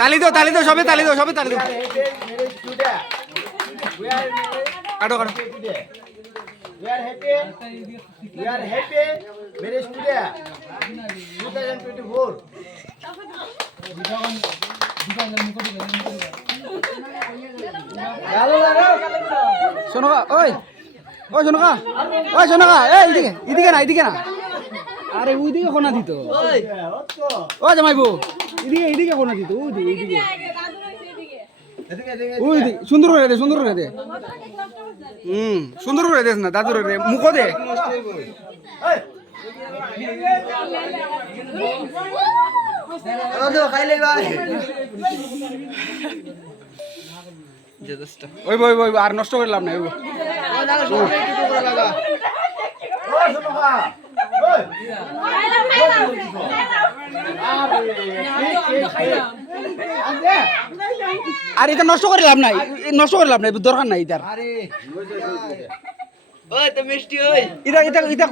তালি দাও সবে তালি দাও কাটো কাটো We are happy, marriage today. 2024. শোনকা ওই শোনকা এদিকে না আরে ওইদিকে কোনা দিত ও জামাইবো এদিকে কোনা দিত ওইদিকে সুন্দর করে দে সুন্দর করে দে না দাদুর রে মুখ দে ওই আর নষ্ট করে লাভ নাই আর এটা নষ্ট করে লাভ নাই দরকার নাই এটার ওই তো মিষ্টি ওই এটা